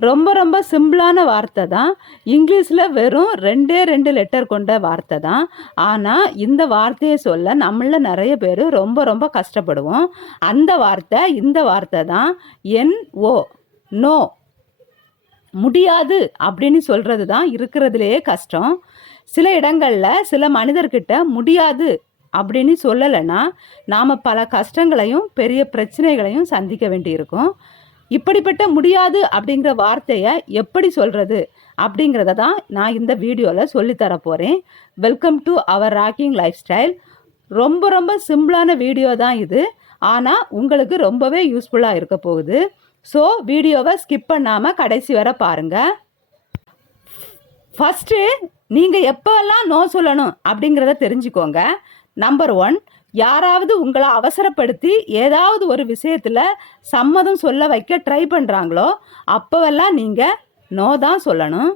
ரொம்ப ரொம்ப சிம்பிளான வார்த்தை தான். இங்கிலீஷில் வெறும் ரெண்டே ரெண்டு லெட்டர் கொண்ட வார்த்தை தான். ஆனால் இந்த வார்த்தையை சொல்ல நம்மள நிறைய பேர் ரொம்ப ரொம்ப கஷ்டப்படுவோம். அந்த வார்த்தை இந்த வார்த்தை தான். N O no. முடியாது அப்படின்னு சொல்கிறது தான் இருக்கிறதுலையே கஷ்டம். சில இடங்களில் சில மனிதர்கிட்ட முடியாது அப்படின்னு சொல்லலைன்னா நாம் பல கஷ்டங்களையும் பெரிய பிரச்சனைகளையும் சந்திக்க வேண்டியிருக்கும். இப்படிப்பட்ட முடியாது அப்படிங்கிற வார்த்தையை எப்படி சொல்கிறது அப்படிங்கிறத தான் நான் இந்த வீடியோவில் சொல்லித்தர போகிறேன் welcome to our rocking lifestyle ரொம்ப ரொம்ப சிம்பிளான வீடியோ தான் இது. ஆனால் உங்களுக்கு ரொம்பவே யூஸ்ஃபுல்லாக இருக்க போகுது. ஸோ வீடியோவை ஸ்கிப் பண்ணாமல் கடைசி வரை பாருங்கள் ஃபஸ்ட்டு நீங்கள் எப்போல்லாம் நோ சொல்லணும் அப்படிங்கிறத தெரிஞ்சுக்கோங்க. நம்பர் ஒன் யாராவது உங்களை அவசரப்படுத்தி ஏதாவது ஒரு விஷயத்தில் சம்மதம் சொல்ல வைக்க ட்ரை பண்ணுறாங்களோ அப்போவெல்லாம் நீங்கள் நோ தான் சொல்லணும்.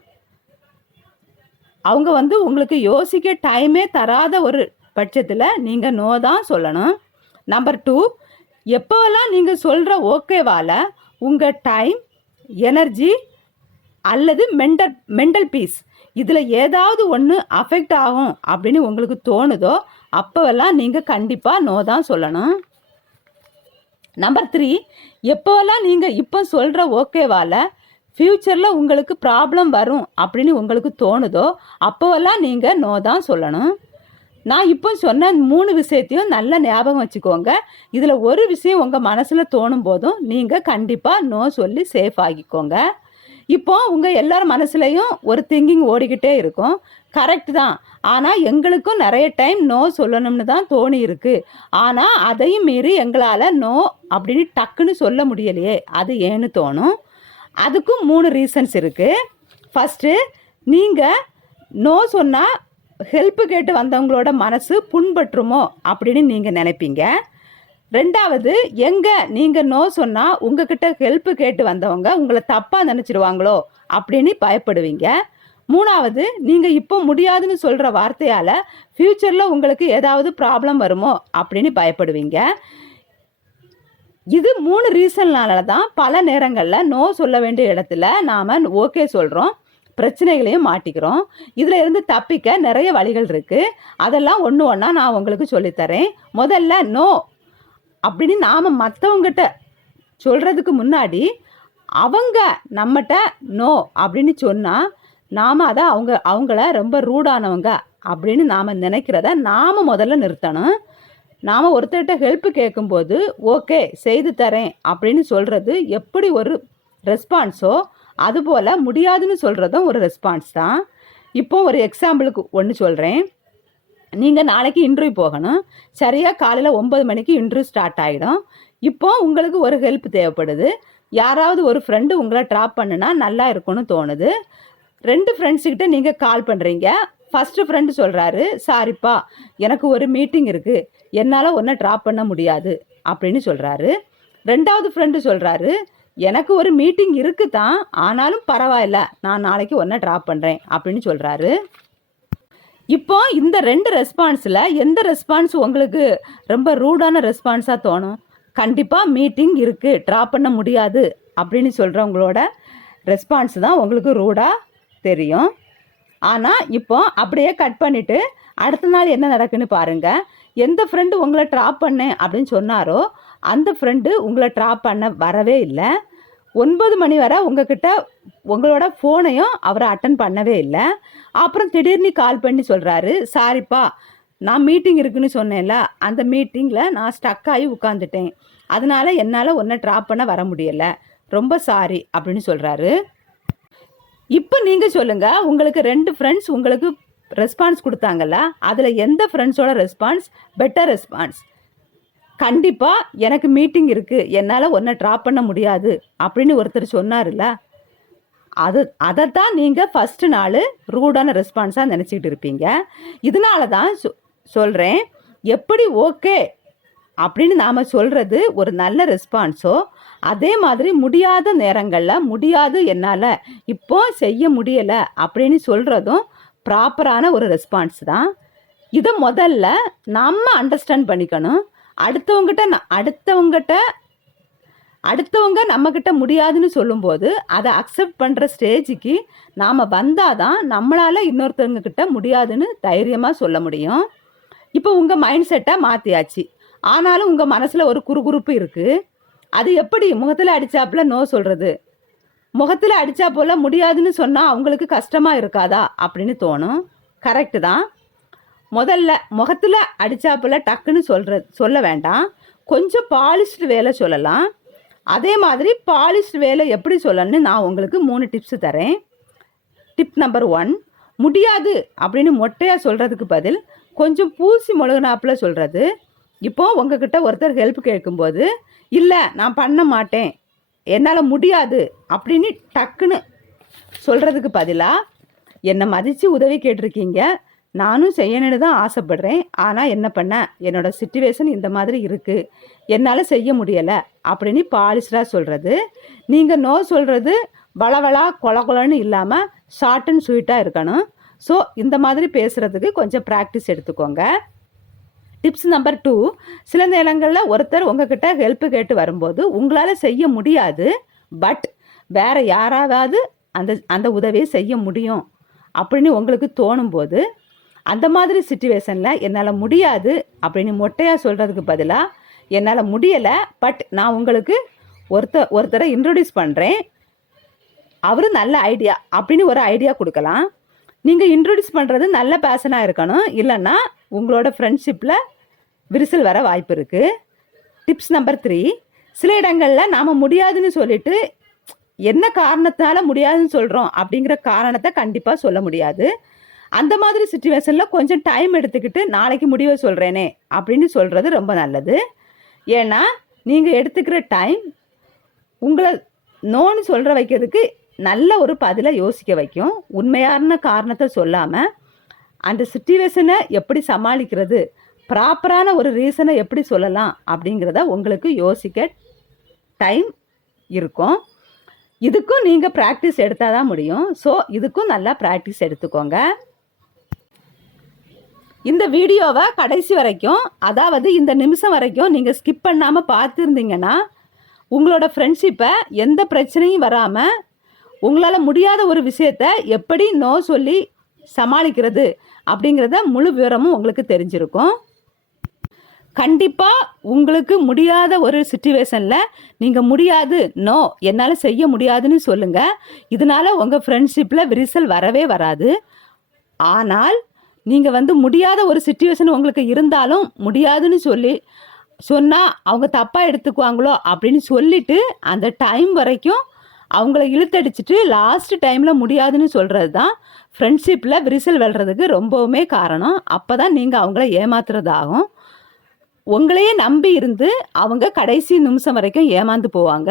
அவங்க வந்து உங்களுக்கு யோசிக்க டைமே தராத ஒரு பட்சத்தில் நீங்கள் நோ தான் சொல்லணும். நம்பர் டூ எப்போவெல்லாம் நீங்கள் சொல்கிற ஓகேவால் உங்கள் டைம் எனர்ஜி அல்லது மென்டல் மென்டல் பீஸ் இதில் ஏதாவது ஒன்று அஃபெக்ட் ஆகும் அப்படின்னு உங்களுக்கு தோணுதோ அப்போவெல்லாம் நீங்கள் கண்டிப்பாக நோ தான் சொல்லணும். நம்பர் த்ரீ எப்போவெல்லாம் நீங்கள் இப்போ சொல்கிற ஓகேவால் ஃப்யூச்சரில் உங்களுக்கு ப்ராப்ளம் வரும் அப்படின்னு உங்களுக்கு தோணுதோ அப்போவெல்லாம் நீங்கள் நோ தான் சொல்லணும். நான் இப்போ சொன்ன மூணு விஷயத்தையும் நல்ல ஞாபகம் வச்சுக்கோங்க. இதில் ஒரு விஷயம் உங்கள் மனசில் தோணும் போதும் நீங்கள் கண்டிப்பாக நோ சொல்லி சேஃப் ஆகிக்கோங்க. இப்போ உங்கள் எல்லார் மனசுலையும் ஒரு திங்கிங் ஓடிக்கிட்டே இருக்கும். கரெக்ட் தான். ஆனால் எங்களுக்கும் நிறைய டைம் நோ சொல்லணும்னு தான் தோணி இருக்கு. ஆனால் அதையும் மீறி எங்களால் நோ அப்படின்னு டக்குன்னு சொல்ல முடியலையே. அது ஏன்னு தோணும். அதுக்கும் மூணு ரீசன்ஸ் இருக்குது ஃபஸ்ட்டு நீங்கள் நோ சொன்னால் ஹெல்ப்பு கேட்டு வந்தவங்களோட மனசு புண்பற்றுமோ அப்படின்னு நீங்கள் நினைப்பீங்க. ரெண்டாவது எங்கே நீங்கள் நோ சொன்னால் உங்ககிட்ட ஹெல்ப்பு கேட்டு வந்தவங்க உங்களை தப்பாக நினச்சிடுவாங்களோ அப்படின்னு பயப்படுவீங்க. மூணாவது நீங்கள் இப்போ முடியாதுன்னு சொல்கிற வார்த்தையால் ஃப்யூச்சரில் உங்களுக்கு ஏதாவது ப்ராப்ளம் வருமோ அப்படின்னு பயப்படுவீங்க. இது மூணு ரீசன்னால தான் பல நேரங்களில் நோ சொல்ல வேண்டிய இடத்துல நாம் ஓகே சொல்கிறோம் பிரச்சனைகளையும் மாட்டிக்கிறோம். இதில் இருந்து தப்பிக்க நிறைய வழிகள் இருக்குது அதெல்லாம் ஒன்று ஒன்றா நான் உங்களுக்கு சொல்லித்தரேன். முதல்ல நோ அப்படின்னு நாம் மற்றவங்கிட்ட சொல்கிறதுக்கு முன்னாடி அவங்க நம்மகிட்ட நோ அப்படின்னு சொன்னால் நாம் அதை அவங்க அவங்கள ரொம்ப ரூடானவங்க அப்படின்னு நாம் நினைக்கிறத நாம் முதல்ல நிறுத்தணும். நாம் ஒருத்தர்கிட்ட ஹெல்ப் கேட்கும்போது ஓகே செய்து தரேன் அப்படின்னு சொல்கிறது எப்படி ஒரு ரெஸ்பான்ஸோ அதுபோல் முடியாதுன்னு சொல்கிறதும் ஒரு ரெஸ்பான்ஸ் தான். இப்போ ஒரு எக்ஸாம்பிளுக்கு ஒன்று சொல்கிறேன் நீங்கள் நாளைக்கு இன்டர்வியூ போகணும். சரியாக காலையில் ஒம்பது மணிக்கு இன்டர்வியூ ஸ்டார்ட் ஆகிடும் இப்போ உங்களுக்கு ஒரு ஹெல்ப் தேவைப்படுது. யாராவது ஒரு ஃப்ரெண்டு உங்களை ட்ராப் பண்ணுனா நல்லா இருக்கும்னு தோணுது. ரெண்டு ஃப்ரெண்ட்ஸுக்கிட்ட நீங்கள் கால் பண்ணுறீங்க ஃபஸ்ட்டு ஃப்ரெண்டு சொல்கிறாரு சாரிப்பா எனக்கு ஒரு மீட்டிங் இருக்குது என்னால் ஒன்றை ட்ராப் பண்ண முடியாது. அப்படின்னு சொல்கிறாரு ரெண்டாவது ஃப்ரெண்டு சொல்கிறாரு எனக்கு ஒரு மீட்டிங் இருக்குது தான் ஆனாலும் பரவாயில்ல. நான் நாளைக்கு ஒன்றை ட்ராப் பண்ணுறேன் அப்படின்னு சொல்கிறாரு இப்போ இந்த ரெண்டு ரெஸ்பான்ஸில் எந்த ரெஸ்பான்ஸ் உங்களுக்கு ரொம்ப ரூடான ரெஸ்பான்ஸாக தோணும்? கண்டிப்பாக மீட்டிங் இருக்குது ட்ராப் பண்ண முடியாது அப்படின்னு சொல்கிறவங்களோட ரெஸ்பான்ஸ் தான் உங்களுக்கு ரூடாக தெரியும். ஆனால் இப்போ அப்படியே கட் பண்ணிவிட்டு அடுத்த நாள் என்ன நடக்குன்னு பாருங்கள் எந்த ஃப்ரெண்டு உங்களை ட்ராப் பண்ணேன் அப்படின்னு சொன்னாரோ அந்த ஃப்ரெண்டு உங்களை ட்ராப் பண்ண வரவே இல்லை. ஒன்பது மணி வரை உங்ககிட்ட உங்களோட ஃபோனையும் அவரை அட்டன் பண்ணவே இல்லை. அப்புறம் திடீர்னு கால் பண்ணி சொல்கிறாரு சாரிப்பா நான் மீட்டிங் இருக்குன்னு சொன்னேன்ல அந்த மீட்டிங்கில் நான் ஸ்டக் ஆகி உட்காந்துட்டேன் அதனால் என்னால் ஒன்றை ட்ராப் பண்ண வர முடியலை. ரொம்ப சாரி அப்படின்னு சொல்கிறாரு இப்போ நீங்கள் சொல்லுங்கள் உங்களுக்கு ரெண்டு ஃப்ரெண்ட்ஸ் உங்களுக்கு ரெஸ்பான்ஸ் கொடுத்தாங்கல்ல அதில் எந்த ஃப்ரெண்ட்ஸோட ரெஸ்பான்ஸ் பெட்டர் ரெஸ்பான்ஸ் கண்டிப்பாக எனக்கு மீட்டிங் இருக்குது என்னால் ஒன்றை ட்ராப் பண்ண முடியாது. அப்படின்னு ஒருத்தர் சொன்னார்ல அது அதைத்தான் நீங்கள் ஃபஸ்ட்டு நாள் ரூடான ரெஸ்பான்ஸாக நினச்சிக்கிட்டு இருப்பீங்க. இதனால தான் சொ சொல்கிறேன் எப்படி ஓகே அப்படின்னு நாம் சொல்கிறது ஒரு நல்ல ரெஸ்பான்ஸோ அதே மாதிரி முடியாத நேரங்களில் முடியாது என்னால். இப்போ செய்ய முடியலை அப்படின்னு சொல்கிறதும் ப்ராப்பரான ஒரு ரெஸ்பான்ஸ் தான். இதை முதல்ல நம்ம அண்டர்ஸ்டாண்ட் பண்ணிக்கணும். அடுத்தவங்கிட்ட அடுத்தவங்கிட்ட அடுத்தவங்ககிட்ட அடுத்தவங்க நம்மக்கிட்ட முடியாதுன்னு சொல்லும்போது அதை அக்செப்ட் பண்ணுற ஸ்டேஜுக்கு நாம் வந்தால் தான் நம்மளால் இன்னொருத்தவங்க கிட்ட முடியாதுன்னு தைரியமாக சொல்ல முடியும். இப்போ உங்கள் மைண்ட் செட்டை மாற்றியாச்சு ஆனாலும் உங்கள் மனசில் ஒரு குறுகுறுப்பு இருக்குது அது எப்படி முகத்தில் அடித்தாப்புல நோ சொல்கிறது முகத்தில் அடித்தா போல் முடியாதுன்னு சொன்னால் அவங்களுக்கு கஷ்டமாக இருக்காதா? அப்படின்னு தோணும். கரெக்டு தான். முதல்ல முகத்தில் அடித்தாப்புல டக்குன்னு சொல்கிற சொல்ல வேண்டாம். கொஞ்சம் பாலிஷ்டு வேலை சொல்லலாம். அதே மாதிரி பாலிஷ்டு வேலை எப்படி சொல்லணும்னு நான் உங்களுக்கு மூணு டிப்ஸ் தரேன். டிப் நம்பர் ஒன் முடியாது அப்படின்னு மொட்டையாக சொல்கிறதுக்கு பதில் கொஞ்சம் பூசி முழுகினாப்புல சொல்கிறது இப்போ உங்ககிட்ட ஒருத்தர் ஹெல்ப் கேட்கும்போது இல்லை நான் பண்ண மாட்டேன். என்னால் முடியாது அப்படின்னு டக்குன்னு சொல்கிறதுக்கு பதிலாக என்னை மதித்து உதவி கேட்டிருக்கீங்க. நானும் செய்யணும்னு தான் ஆசைப்படுறேன். ஆனால் என்ன பண்ண? என்னோட சுச்சுவேஷன் இந்த மாதிரி இருக்குது என்னால் செய்ய முடியலை. அப்படின்னு பாலிஸ்டாக சொல்கிறது நீங்கள் நோ சொல்கிறது வளவளா கொல கொலன்னு இல்லாமல் ஷார்ட் அண்ட் ஸ்வீட்டாக இருக்கணும். ஸோ இந்த மாதிரி பேசுகிறதுக்கு கொஞ்சம் ப்ராக்டிஸ் எடுத்துக்கோங்க. டிப்ஸ் நம்பர் டூ சில நேரங்களில் ஒருத்தர் உங்ககிட்ட ஹெல்ப் கேட்டு வரும்போது உங்களால் செய்ய முடியாது. பட் வேற யாராவது அந்த அந்த உதவியை செய்ய முடியும். அப்படின்னு உங்களுக்கு தோணும்போது அந்த மாதிரி சுச்சுவேஷனில் என்னால் முடியாது அப்படின்னு மொட்டையாக சொல்கிறதுக்கு பதிலாக என்னால் முடியலை பட் நான் உங்களுக்கு ஒருத்தர் ஒருத்தரை இன்ட்ரடியூஸ் பண்ணுறேன் அவரும் நல்ல ஐடியா அப்படின்னு ஒரு ஐடியா கொடுக்கலாம். நீங்கள் இன்ட்ரடியூஸ் பண்ணுறது நல்ல பேஷனாக இருக்கணும். இல்லைன்னா உங்களோட ஃப்ரெண்ட்ஷிப்பில் விரிசல் வர வாய்ப்பு இருக்குது டிப்ஸ் நம்பர் த்ரீ சில இடங்களில் நாம் முடியாதுன்னு சொல்லிட்டு என்ன காரணத்தினால முடியாதுன்னு சொல்கிறோம் அப்படிங்கிற காரணத்தை கண்டிப்பாக சொல்ல முடியாது. அந்த மாதிரி சுச்சுவேஷனில் கொஞ்சம் டைம் எடுத்துக்கிட்டு நாளைக்கு முடிவை சொல்கிறேனே அப்படின்னு சொல்கிறது ரொம்ப நல்லது. ஏன்னா நீங்கள் எடுத்துக்கிற டைம் உங்களை நோன்னு சொல்கிற வைக்கிறதுக்கு நல்ல ஒரு பதிலை யோசிக்க வைக்கும். உண்மையான காரணத்தை சொல்லாமல் அந்த சுச்சுவேஷனை எப்படி சமாளிக்கிறது ப்ராப்பரான ஒரு ரீசனை எப்படி சொல்லலாம் அப்படிங்கிறத உங்களுக்கு யோசிக்க டைம் இருக்கும். இதுக்கும் நீங்கள் ப்ராக்டிஸ் எடுத்தால் தான் முடியும். ஸோ இதுக்கும் நல்லா ப்ராக்டிஸ் எடுத்துக்கோங்க. இந்த வீடியோவை கடைசி வரைக்கும் அதாவது இந்த நிமிஷம் வரைக்கும் நீங்கள் ஸ்கிப் பண்ணாமல் பார்த்துருந்தீங்கன்னா உங்களோட ஃப்ரெண்ட்ஷிப்பை எந்த பிரச்சனையும் வராமல் உங்களால் முடியாத ஒரு விஷயத்த எப்படி நோ சொல்லி சமாளிக்கிறது அப்படிங்கிறத முழு விவரமும் உங்களுக்கு தெரிஞ்சிருக்கும். கண்டிப்பாக உங்களுக்கு முடியாத ஒரு சுச்சுவேஷனில் நீங்கள் முடியாது நோ என்னால் செய்ய முடியாதுன்னு சொல்லுங்கள் இதனால் உங்கள் ஃப்ரெண்ட்ஷிப்பில் விரிசல் வரவே வராது. ஆனால் நீங்கள் வந்து முடியாத ஒரு சுச்சுவேஷன் உங்களுக்கு இருந்தாலும் முடியாதுன்னு சொல்லி சொன்னால் அவங்க தப்பாக எடுத்துக்குவாங்களோ அப்படின்னு சொல்லிட்டு அந்த டைம் வரைக்கும் அவங்கள இழுத்தடிச்சிட்டு லாஸ்ட் டைமில் முடியாதுன்னு சொல்கிறது தான் ஃப்ரெண்ட்ஷிப்பில் விரிசல் வெல்றதுக்கு ரொம்பவுமே காரணம். அப்போ தான் நீங்கள் அவங்கள ஏமாத்துறதாகும். உங்களையே நம்பி இருந்து அவங்க கடைசி நிமிஷம் வரைக்கும் ஏமாந்து போவாங்க.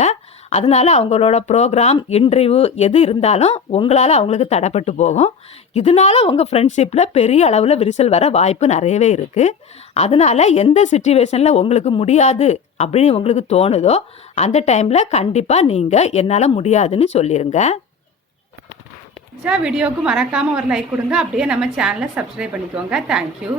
அதனால அவங்களோட ப்ரோக்ராம் இன்டர்வியூ எது இருந்தாலும் உங்களால் அவங்களுக்கு தடைப்பட்டு போகும். இதனால உங்கள் ஃப்ரெண்ட்ஷிப்பில் பெரிய அளவில் விரிசல் வர வாய்ப்பு நிறையவே இருக்குது அதனால எந்த சுச்சுவேஷனில் உங்களுக்கு முடியாது அப்படின்னு உங்களுக்கு தோணுதோ அந்த டைமில் கண்டிப்பாக நீங்கள் என்னால் முடியாதுன்னு சொல்லிடுங்க வீடியோவுக்கு மறக்காமல் ஒரு லைக் கொடுங்க. அப்படியே நம்ம சேனலை சப்ஸ்கிரைப் பண்ணிக்கோங்க. தேங்க்யூ